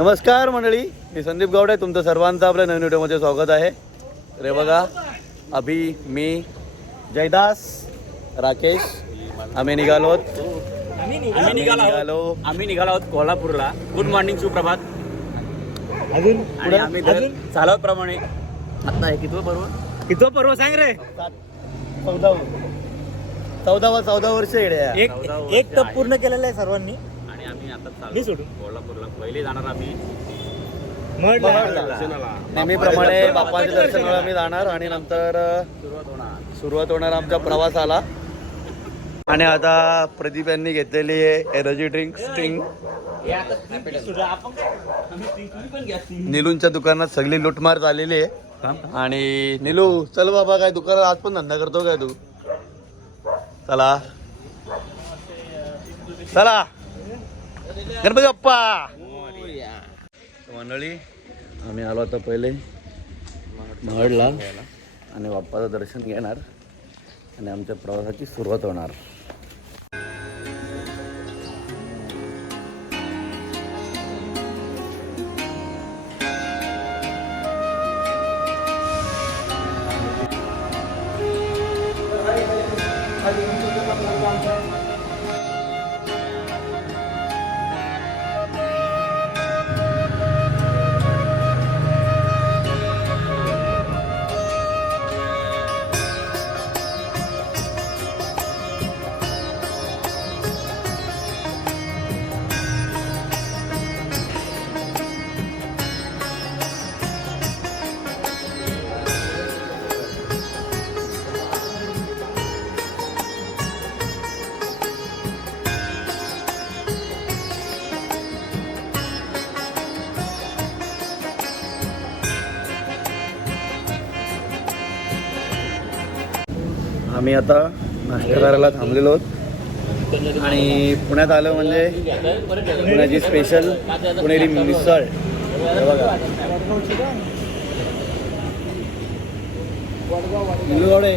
नमस्कार मंडळी मी संदीप गावडे तुमचं सर्वांचं आपल्या नवीन व्हिडिओमध्ये स्वागत आहे. रे बघा अभि मी जयदास राकेश आम्ही निघालो आम्ही आम्ही निघालो आम्ही निघालो आहोत कोल्हापूरला. गुड मॉर्निंग सुप्रभात. अजून आणि आम्ही दर चालवप्रमाणे आता आहे किती बरोबर किती पर्व सांग रे? चौदा चौदावा. चौदा वर्ष येड्या. एक एक टप पूर्ण केलेलं आहे सर्वांनी. आम्ही आता मी चाललो सोडून. कोल्हापूरला. पहिले जाणार आम्ही. नेहमीप्रमाणे बाप्पाच्या दर्शनाला आम्ही जाणार आणि नंतर अ, सुरुवात होणार. सुरुवात होणार आमच्या प्रवासाला. आणि आता प्रदीप यांनी घेतलेली आहे एनर्जी ड्रिंक स्टिंग निलूंच्या दुकानात सगळी लुटमार झालेली आहे. आणि निलू चल बाबा काय दुकानात आज पण धंदा करतो काय तू? चला. चला. गणपती बाप्पा मंडळी आम्ही आलो आता पहिले महडला आणि बाप्पाचं दर्शन घेणार आणि आमच्या प्रवासाची सुरुवात होणार आम्ही आता नाश्ता करायला थांबलेलो आहोत. आणि पुण्यात आलं म्हणजे पुण्याची स्पेशल पुणेरी मिसळ. हे बघा. निलूगवडे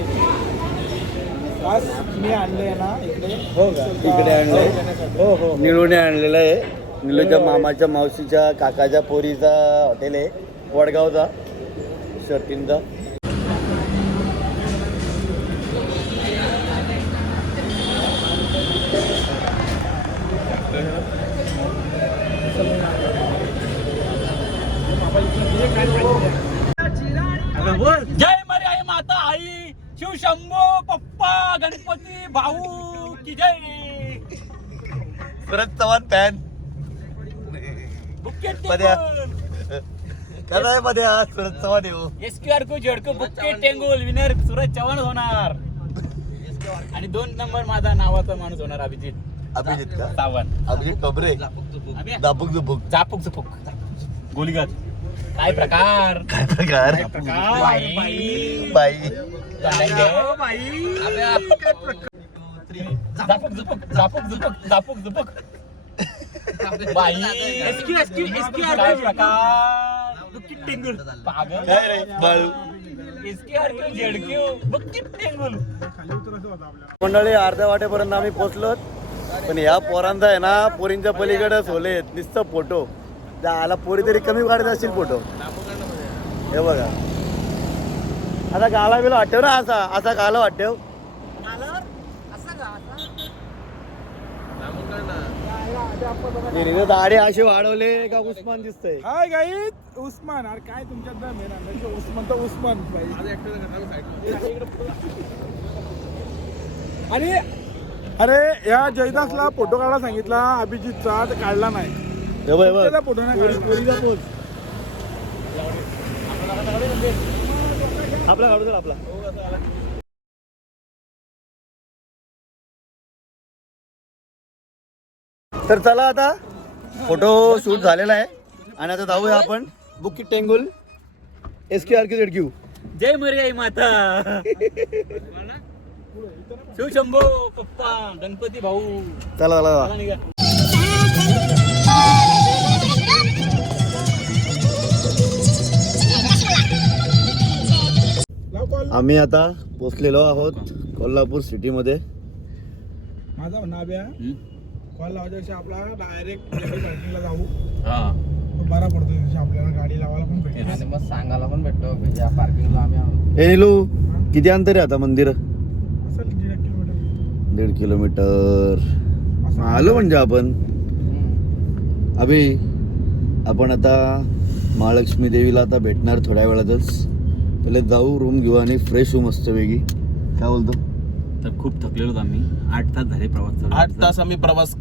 आज मी आणले ना इकडे. हो का? इकडे आणले. हो हो निळूने आणलेलं आहे. निलूच्या मामाच्या मावशीच्या काकाच्या पोरीचा हॉटेल आहे. वडगावचा. जय मरे आई माता आई शिव शंभो पप्पा गणपती भाऊ की जय. परत चव्हाण पॅन बुकेट पद्या. कसं आहे मध्ये? आज परत चव्हाण येऊ. एस क्यू आर को झडको बुकेट टेंगुल विनर सूरज चव्हाण होणार. आणि दोन नंबर माझा नावाचा माणूस होणार अभिजित. अभिजित का? सावंत. अभिजित अभि- दाबुक दुबुक झापूक झुपूक गोलीगत काय प्रकार? काय प्रकार? प्रकार? बाई. बाई. झापूक झुपूक झापूक झुपूक झापूक झुपूक बाई. एसक्यू एसक्यू एसक्यू काय प्रकार बुकिट टेंगुल. पागल. काय रे Balu? SQ RQ ZQ. Bukit Tengul. मंडळी अर्ध्या वाटेपर्यंत आम्ही पोचलो पण ह्या पोरांचा आहे ना पोरींच्या पलीकडे सोले नुसतं फोटो. आला पोरी तरी कमी काढत असतील फोटो. हे बघा. आता गाला बिला वाटव ना असा असा गाला वाटव दाढे असे वाढवले का उस्मान दिसतय? हाय गाईत उस्मान. अरे काय तुमच्यात ना? म्हणजे उस्मान तर उस्मान अरे आणि अरे या जयदासला फोटो काढायला सांगितला अभिजितचा तर काढला नाही. आपला काढू तर आपला. तर चला आता फोटो शूट झालेला आहे. आणि आता जाऊया आपण बुकिट टेंगुल S Q R Q Z Q जय मरे आई माता. शिव शंभो पप्पा गणपती भाऊ. चला चला आम्ही आता पोचलेलो आहोत कोल्हापूर सिटीमध्ये. माझा नाव्या कॉल लावायच्या आपला डायरेक्ट पार्किंगला जाऊ. हा. बरा पडतो दिवशी आपल्याला गाडी लावायला पण भेटेल आणि मग सांगायला पण भेटतो की या पार्किंगला आम्ही आहोत. ए निलू किती अंतर आहे आता मंदिर? असेल दीड किलोमीटर. दीड किलोमीटर. असं आलो म्हणजे आपण. अभि आपण आता महालक्ष्मी देवीला आता भेटणार थोड्या वेळातच. पहिले जाऊ रूम घेऊ आणि फ्रेश होऊ मस्त वेगळी. काय बोलतो? तर खूप थकलेलो होतो आम्ही. आठ तास झाले प्रवास आठ. तास आम्ही प्रवास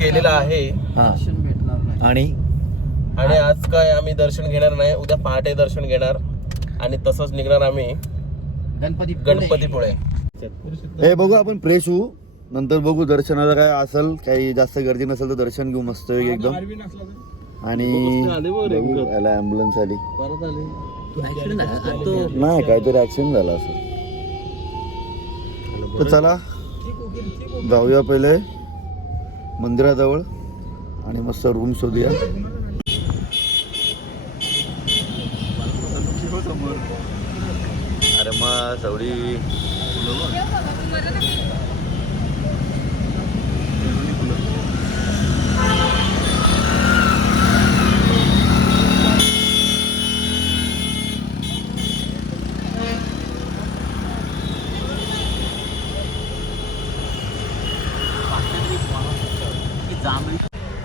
केलेला आहे. हा. दर्शन भेटणार नाही. आणि? आणि आज काय आम्ही दर्शन घेणार नाही. उद्या पहाटे दर्शन घेणार. आणि तसंच निघणार आम्ही गणपती गणपतीपुळे. हे बघू आपण फ्रेश होऊ. नंतर बघू दर्शनाला काय असेल काही जास्त गर्दी नसेल तर दर्शन घेऊ मस्त वेगळी एकदम. आणि ॲम्ब्युलन्स आली. परत आले. नाही काहीतरी ऍक्सिडेंट झाला असं. तर चला जाऊया पहिले मंदिराजवळ आणि मस्त रूम शोधूया. अरे मग सवडी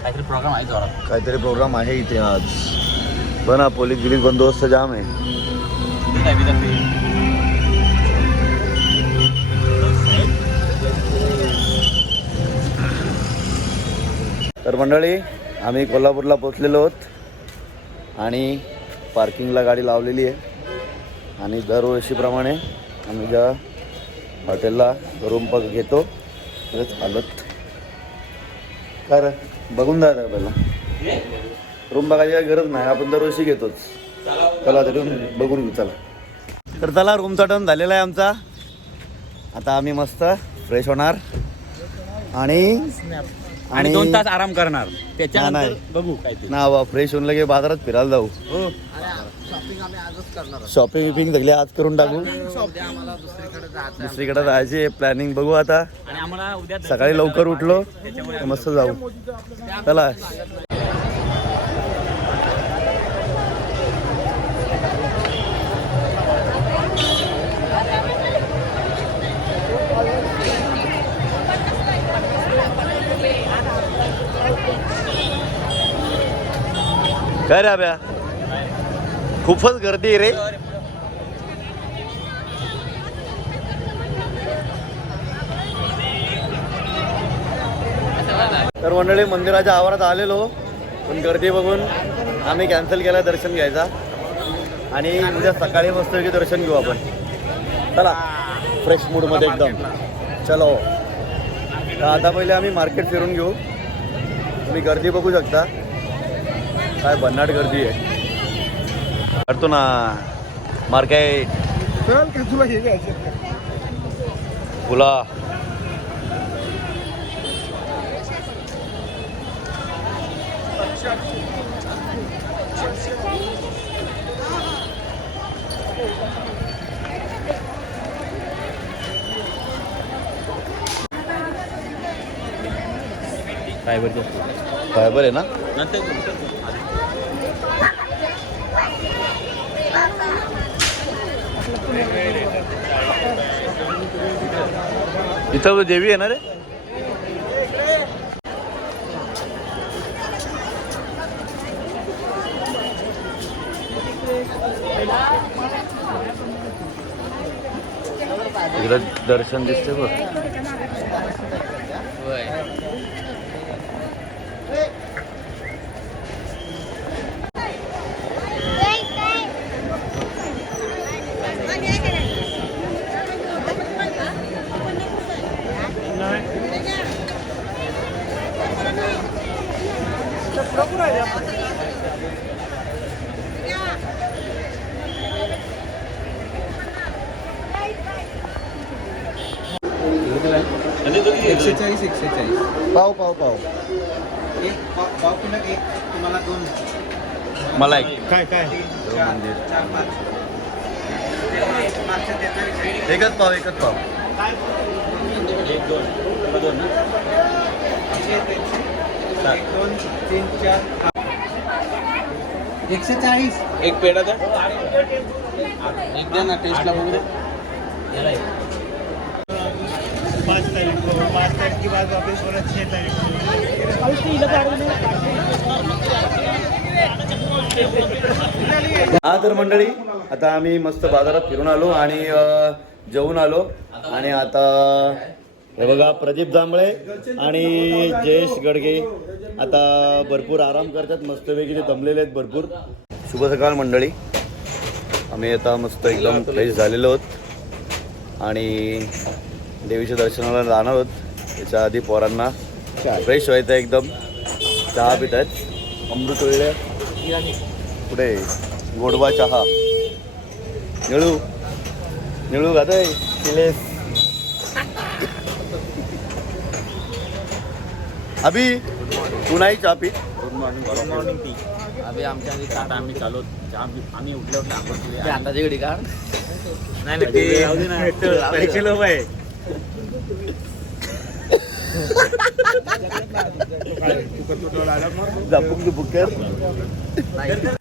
काहीतरी प्रोग्राम आहे जोरात काहीतरी प्रोग्राम आहे इथे आज. पण हा पोलीस गिलीस बंदोबस्त जाम आहे. तर मंडळी आम्ही कोल्हापूरला पोचलेलो आहोत. आणि पार्किंगला गाडी लावलेली आहे. आणि दरवर्षीप्रमाणे आम्ही ज्या हॉटेलला रूम पग घेतो तरच आलोत. काय बघून जा पहिला. रूम बघायची काही गरज नाही. आपण दरवर्षी घेतोच. चला तरी बघून घेऊ चला. तर चला रूमचा टर्न झालेला आहे आमचा. आता आम्ही मस्त फ्रेश होणार. आणि आणि दोन तास आराम करणार. त्याच्यानंतर नाही. बघू ना बा फ्रेश होऊन लगे बाजारात फिरायला जाऊ. शॉपिंग शॉपिंग विपिंग सगळे आज करून टाकू. दुसरीकडे जायचं प्लॅनिंग बघू आता. सकाळी लवकर उठलो मस्त जाऊ. चला. काय रे अभ्या खूपच गर्दी आहे रे. तर मंडळी मंदिराच्या आवारात आलेलो. पण गर्दी बघून आम्ही कॅन्सल केला दर्शन घ्यायचा. आणि उद्या सकाळी मस्त की दर्शन घेऊ आपण. चला फ्रेश मूडमध्ये एकदम. चलो. आता पहिले आम्ही मार्केट फिरून घेऊ. तुम्ही गर्दी बघू शकता. काय भन्नाट गर्दी आहे. करतो ना. मार्केट तुला हे घ्यायचं फुला फायबरचं फायबर आहे ना. इथं देवी आहे ना रे? इकडं दर्शन दिसते बघ. एकशे चाळीस एकशे चाळीस पाव पाव पाव. एक पाव पाव किलो एक तुम्हाला दोन मला एक. काय काय? एकशे एकच पाव एकच पाव. एक दोन. दोन ना? एक दोन तीन चार पाच. एकशे चाळीस एक पेढा द्या. एक द्या ना टेस्टला बघू दे. हा तर मंडळी आता आम्ही मस्त बाजारात फिरून आलो आणि जेवून आलो. आणि आता हे बघा प्रदीप जांभळे आणि जयेश गडगे. आता भरपूर आराम करतात मस्तपैकी ते दमलेले आहेत भरपूर. शुभ सकाळ मंडळी. आम्ही आता मस्त एकदम फ्रेश झालेलो आहोत. आणि देवीच्या दर्शनाला जाणार आहोत. त्याच्या आधी पोरांना फ्रेश व्हायचं आहे एकदम. चहा पित आहेत. अमृत वेळे पुढे गोडवा चहा. निळू. निळू गातय किलेस. अभि तू नाही चहा पी अभि आमच्या आधी ताट आम्ही चालू आम्ही आम्ही उठल्या उठल्या आंघोळ केली अंदाजे घडी काढ नाही नाही झापूक झुपूक कर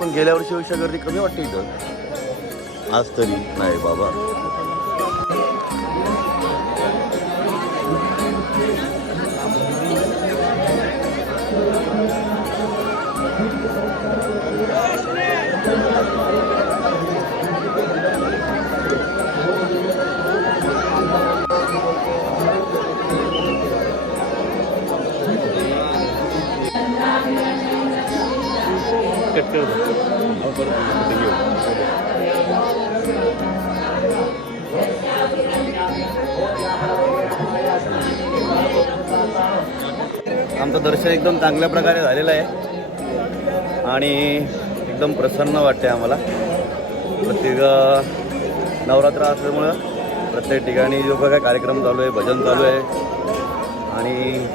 पण गेल्या वर्षीपेक्षा गर्दी कमी वाटते इथं. आज तरी. नाही बाबा. आमचं दर्शन एकदम चांगल्या प्रकारे झालेलं आहे. आणि एकदम प्रसन्न वाटते आम्हाला. प्रत्येक नवरात्र असल्यामुळं प्रत्येक ठिकाणी जो काय कार्यक्रम चालू आहे भजन चालू आहे. आणि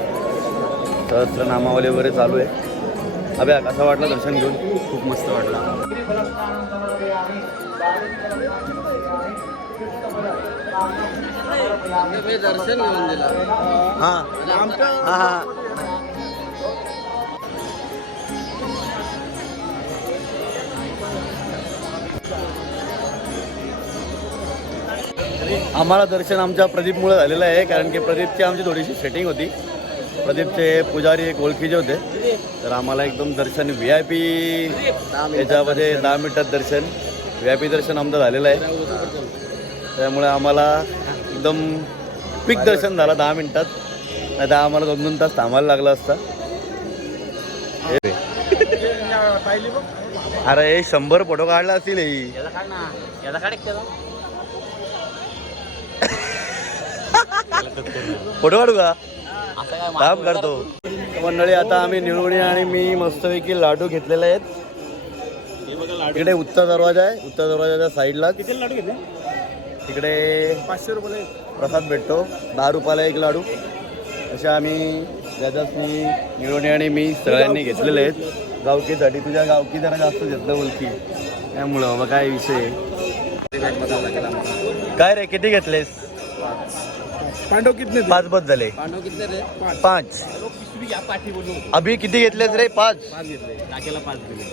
सहस्रनामावली वगैरे चालू आहे. अभ्या कसा वाटला दर्शन घेऊन? खूप मस्त वाटला. दर्शन घेऊन दिला हां. हां हां. आम्हाला दर्शन आमच्या प्रदीपमुळे झालेलं आहे कारण की प्रदीपची आमची थोडीशी सेटिंग होती. प्रदीपचे पुजारी एक ओळखीचे होते. तर आम्हाला एकदम दर्शन व्ही आय पी याच्यामध्ये दहा मिनिटात दर्शन व्ही आय पी दर्शन आमचं झालेलं आहे. त्यामुळे आम्हाला एकदम पीक दर्शन झालं दहा मिनिटात. नाही तर आम्हाला दोन दोन तास थांबायला लागला असता. अरे हे शंभर फोटो काढला असतील फोटो काढू का? काम करतो. मंडळी आता आम्ही निळवणी आणि मी मस्तपैकी लाडू घेतलेले आहेत. इकडे उत्तर दरवाजा आहे. उत्तर दरवाजाच्या साईडला तिकडे पाचशे रुपये प्रसाद भेटतो. दहा रुपयाला एक लाडू. असे आम्ही ज्याच्यात मी निळवणी आणि मी सगळ्यांनी घेतलेले आहेत. गावकीसाठी तुझ्या गावकी जरा जास्त घेतलं बोलकी. त्यामुळं बाबा काय विषय काय रे किती घेतलेस? पांडव कितने थे? पाच बस झाले पांडव किती रे पाच. अभि किती घेतलेस रे? पाच. टाकेला पाच दिले.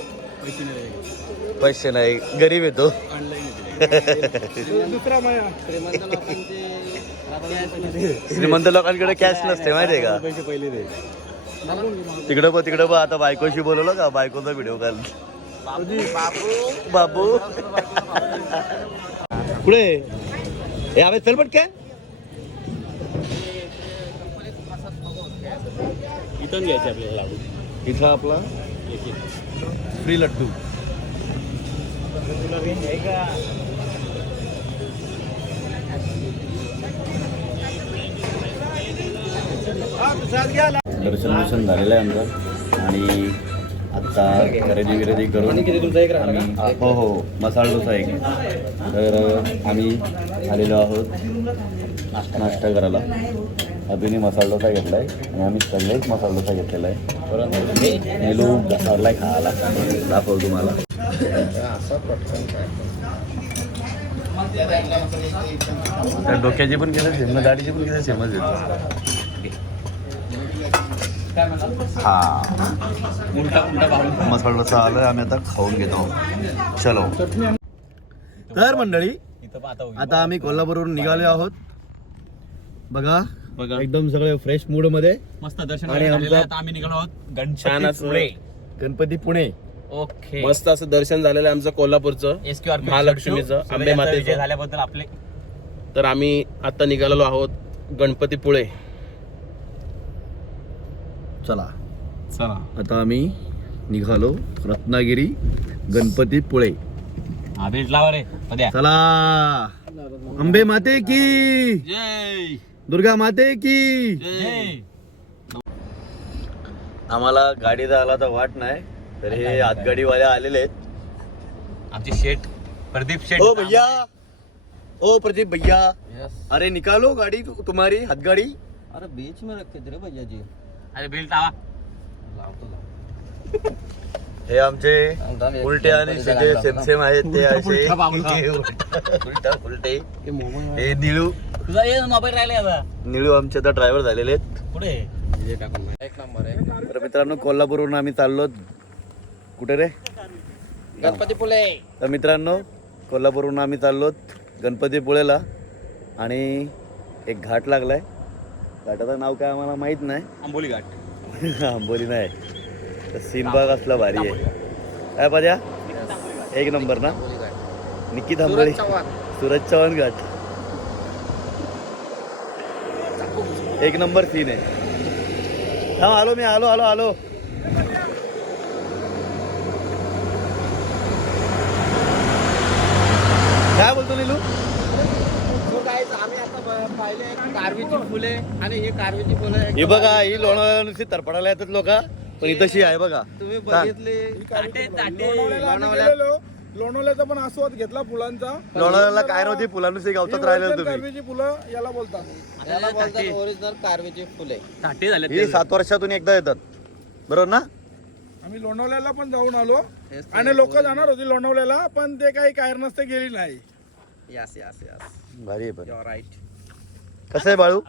पैसे नाही. दिले. पैसे नाही. गरीब येतो दुसरा माया. श्रीमंत लोकांचे श्रीमंत लोकांकडे कॅश नसते माहितीये का? पैसे पहिले दे. तिकडं बघ तिकडं बघ. आता बायकोशी बोलवलं का? बायकोचा व्हिडिओ काढ. बाबू. पुढे हे आवे चल पटकन. इथून घ्यायचे आपल्याला लाडू इथं आपला फ्री लड्डू. दर्शन दर्शन झालेलं आहे आमचं. आणि आता खरेदी विरेदी करून आम्ही हो हो मसाला डोसा एक. तर आम्ही आलेलो आहोत नाश्ता करायला. अभिने मसाला डोसा घेतला आहे आणि आम्ही सगळेच मसाला डोसा घेतलेला आहे. परंतु मेलू घसारलाय खायला दाखव तुम्हाला. त्या डोक्याची पण किती फेमस दाढीची पण किती फेमस हा. मसाला डोसा आलोय आम्ही आता खाऊन घेतो. चलो. तर मंडळी आता आम्ही कोल्हापूरवरून निघालो आहोत. बघा बघा. एकदम सगळे फ्रेश मूडमध्ये. मस्त दर्शन आणि झालेलं आमचा- आहे. आता आम्ही निघालो आहोत छान गणपती असं. पुढे गणपती पुणे. ओके. मस्त असं दर्शन झालेलं आहे आमचं कोल्हापूरचं. एस क्यू आर महालक्ष्मीचं, आंबे मातेचं. झाल्याबद्दल आपले. तर आम्ही आता निघालेलो आहोत गणपतीपुळे चला. चला. आता आम्ही निघालो रत्नागिरी गणपती पुळे. हा रे उद्या चला. अंबे माते की. जय. दुर्गा माते की! जय आम्हाला गाडीचा आला तर वाट नाही तर हे हातगाडीवाले आलेले आहेत. आमचे शेठ प्रदीप शेठ. ओ भैया! ओ प्रदीप भैया! अरे निकालो गाड़ी तु- तुम्हारी हाथगाड़ी अरे बीच में रखे थे रे भैया जी। अरे बिल लावा हे आमचे उलटे आणि सीधे सेम सेम आहेत ते असे. उलटा. उलटा हे निळू. तुझा ये मोबाईल राहिला आता. निळू आमचे आता ड्रायव्हर झालेले आहेत. पुढे एक नंबर आहे तर मित्रांनो कोल्हापूरवरून आम्ही चाललो. कुठे रे? गणपतीपुळे तर मित्रांनो कोल्हापूरवरून आम्ही चाललो गणपतीपुळेला आणि एक घाट लागलाय. घाटाचं नाव काय आम्हाला माहीत नाही. आंबोली घाट. आंबोली नाही. तर असला भारी आहे. काय पाद्या? एक नंबर ना? निकी थांबोळी सूरज चव्हाण घाट. एक नंबर सीन आहे. हा आलो मी आलो आलो आलो. काय बोलतो निलू? आम्ही आता पाहिले कारवीची फुले आणि हे कारवीची फुले ही बघा ही लोणावळ्याला नुसती तरपडायला येतात लोक. पण इथं शी आहे बघा. तुम्ही. बघितले. ताटे ताटे. लोणावळ्याला आम्ही गेलेलो. लोणावळ्याचा पण आस्वाद घेतला फुलांचा. लोणावळ्याला काय नव्हती फुला नुसती गावतात राहिले तुम्ही. कारवीची फुलं याला बोलतात. याला बोलतात ओरिजिनल कारवीची फुले. ताटे झाले ही सात वर्षातून एकदा येतात. बरोबर ना? आम्ही लोणावळ्याला पण जाऊन आलो. आणि लोक जाणार होती लोणावळ्याला पण ते काही कारणास्तव गेली नाही. यस यस यस भारी आहे पण. युअर राईट कसं आहे बाळू?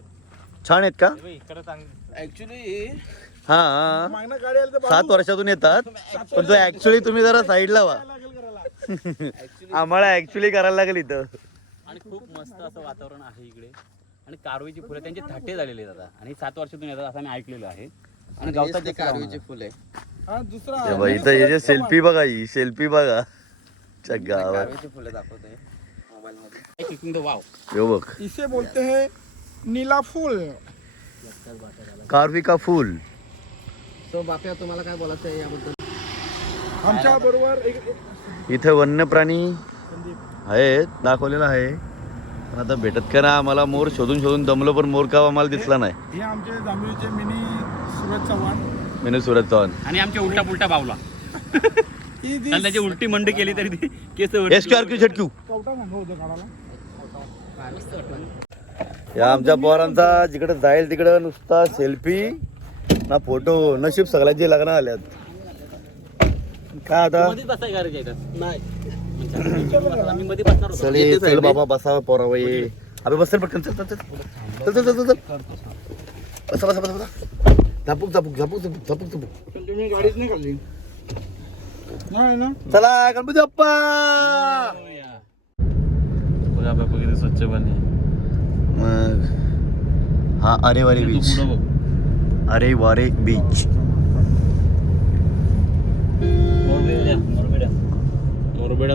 छान आहेत का? ऍक्च्युली हा. मागणं गाडी आली तर सात वर्षातून येतात. पण तो ऍक्च्युली तुम्ही जरा साईडला करायला आम्हाला ऍक्च्युली करायला लागेल इथं. आणि खूप मस्त असं वातावरण आहे इकडे. आणि कारवीची फुलं त्यांचे थाटे झालेले आहेत आता. आणि सात वर्षातून येतात असं आम्ही ऐकलेलं आहे. आणि गावतात कारवीची फुले हा दुसरा हे बघ, इथं हे जे सेल्फी बघा ही सेल्फी बघा. च्या गावात. कारवीची फुले दाखवते मोबाईल मध्ये वाव. यो बघ. इसे बोलते हैं नीला फूल. कारवी का फूल. सो बाप्या तुम्हाला काय बोलायचं आहे याबद्दल? आमच्या बरोबर एक इथे वन्य प्राणी आहेत दाखवलेला आहे. पण आता भेटत का ना आम्हाला मोर शोधून शोधून दमलो पण मोर का आम्हाला दिसला नाही. हे आमचे जांभळीचे मिनी सुरज चव्हाण. मेनू सुरत चव्हाण. आणि आमच्या उलटा पुलटा बावला. ही जी त्याची उलटी मंडी केली तरी ती केस S Q R Q Z Q. कवटा सांगा होतं काढायला या आमच्या पोरांचा जिकडे जाईल तिकडे नुसता सेल्फी. ना फोटो नशीब सगळ्यांची लग्न आल्यात काय आता? मध्येच बसाय गरज आहे नाही. मी मध्ये बसणार होतो चल ये, चल बाबा बसा पोरा ये अबे बस चल पटकन चल चल चल. चल चल चल चल बसा बसा बसा बसा. झापूक झापूक झापूक झापूक झापूक झापूक. गाडीच नाही खाल्ली नाही ना? चला गणपती बाप्पा! बघा किती स्वच्छ पाणी मग हा अरे वारे बीच अरे वारे बीच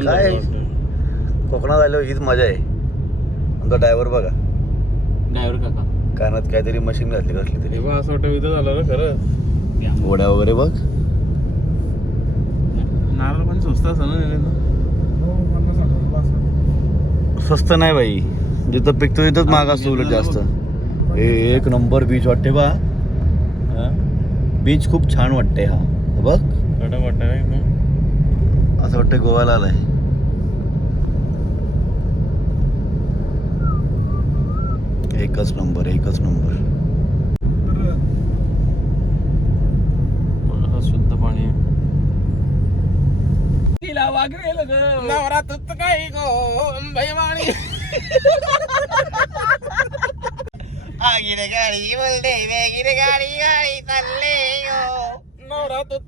काय? कोकणात आलो हीच मजा आहे. आमचा ड्रायव्हर बघा. ड्रायव्हर काका. कानात काहीतरी मशीन घातली कसली तरी. असं वाटतं इथं झालं ना खरं. घोड्या वगैरे बघ. नारळ पण स्वस्त असं ना स्वस्त नाही बाई. जिथं पिकतो तिथंच महाग असतो उलट जास्त. हे एक नंबर बीच वाटते बा. बीच खूप छान वाटते हा. बघ. असं वाटतं गोव्याला आलाय. एकच नंबर एकच नंबर. शुद्ध पाणी. तिला वागरेल ग. नवरात्र काही गो आगिरे बोलते गाडी चालले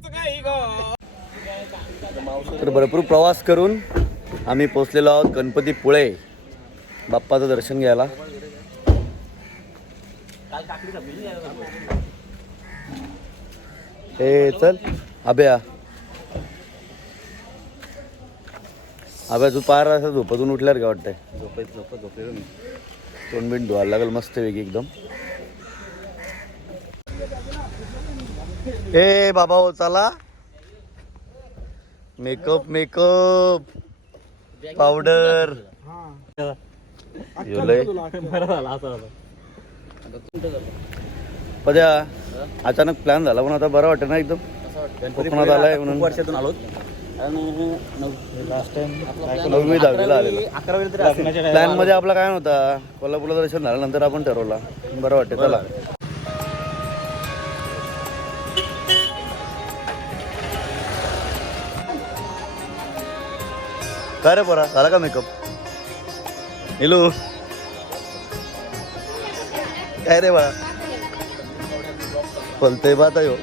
काही गो. तर भरपूर प्रवास करून आम्ही पोचलेलो आहोत गणपतीपुळे बाप्पाचं दर्शन घ्यायला. ए चल अभ्या. अभ्या तू पार असं झोपतून उठल्यावर का वाटतंय. झोपेत झोपत झोपेल मी. तोंड बिंड धुवायला लागेल मस्त वेगळी एकदम. ए बाबा हो चला. मेकअप मेकअप पावडर पद्या अचानक प्लॅन झाला पण आता बरं वाटतं ना एकदम. कोकणात आलाय म्हणून. वर्षातून आलो लास्ट टाइम नववी दहावीला आलेलो. अकरावी तरी असेल. प्लॅनमध्ये आपला काय नव्हता? कोल्हापूरला दर्शन झाल्यानंतर आपण ठरवला. बरं वाटतं चला. काय रे पोरा? झाला का मेकअप हॅलो काय रे बाळा? बोलतोय बा आता ह्यो.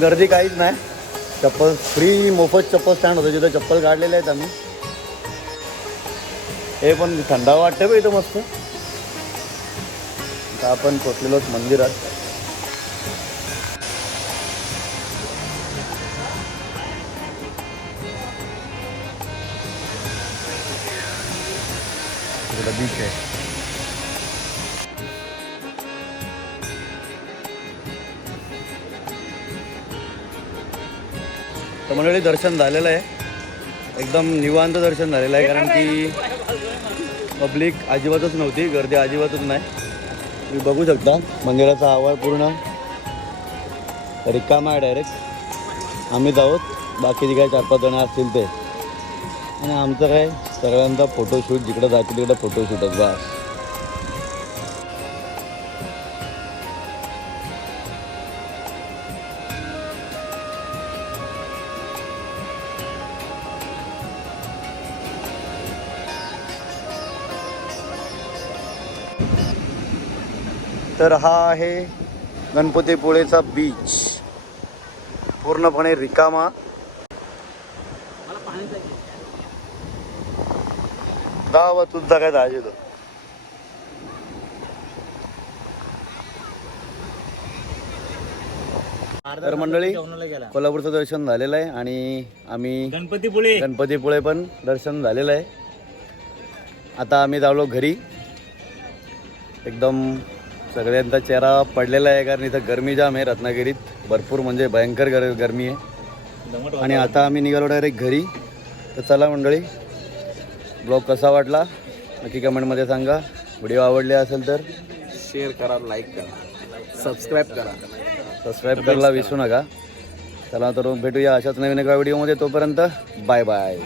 गर्दी काहीच नाही. चप्पल फ्री मोफत चप्पल स्टँड होतं जिथं चप्पल काढलेले आहेत आम्ही. हे पण थंडा वाटतं बा इथं मस्त. आता आपण पोचलेलोच मंदिरात. बीच आहे. मंडळी दर्शन झालेलं आहे. एकदम निवांत दर्शन झालेलं आहे कारण की पब्लिक अजिबातच नव्हती गर्दी अजिबातच नाही. तुम्ही बघू शकता मंदिराचा आवाज पूर्ण. रिकामा आहे डायरेक्ट आम्हीच आहोत बाकीचे काय चार पाच जण असतील ते. आणि आमचं काय सगळ्यांचा फोटोशूट जिकडं जायचं तिकडं फोटोशूटच बस. तर हा आहे गणपतीपुळेचा बीच पूर्णपणे रिकामा. दावा तुझा काय दाज येतो तर मंडळी कोल्हापूरचं दर्शन झालेलं आहे आणि आम्ही गणपतीपुळे गणपतीपुळे पण दर्शन झालेलं आहे. आता आम्ही जालो घरी. एकदम सगळ्यांचा चेहरा पडलेला आहे कारण इथं गरमी जाम आहे रत्नागिरीत. भरपूर म्हणजे भयंकर गर गरमी आहे. आणि आता आम्ही निघालो डायरेक्ट घरी. तर चला मंडळी ब्लॉग कसा वाटला? नक्की कमेंटमध्ये सांगा. व्हिडिओ आवडले असेल तर? शेअर करा लाईक करा. सबस्क्राईब करा. सबस्क्राईब करायला विसरू नका. चला तर भेटूया अशाच नवीन एका व्हिडिओमध्ये. तोपर्यंत बाय बाय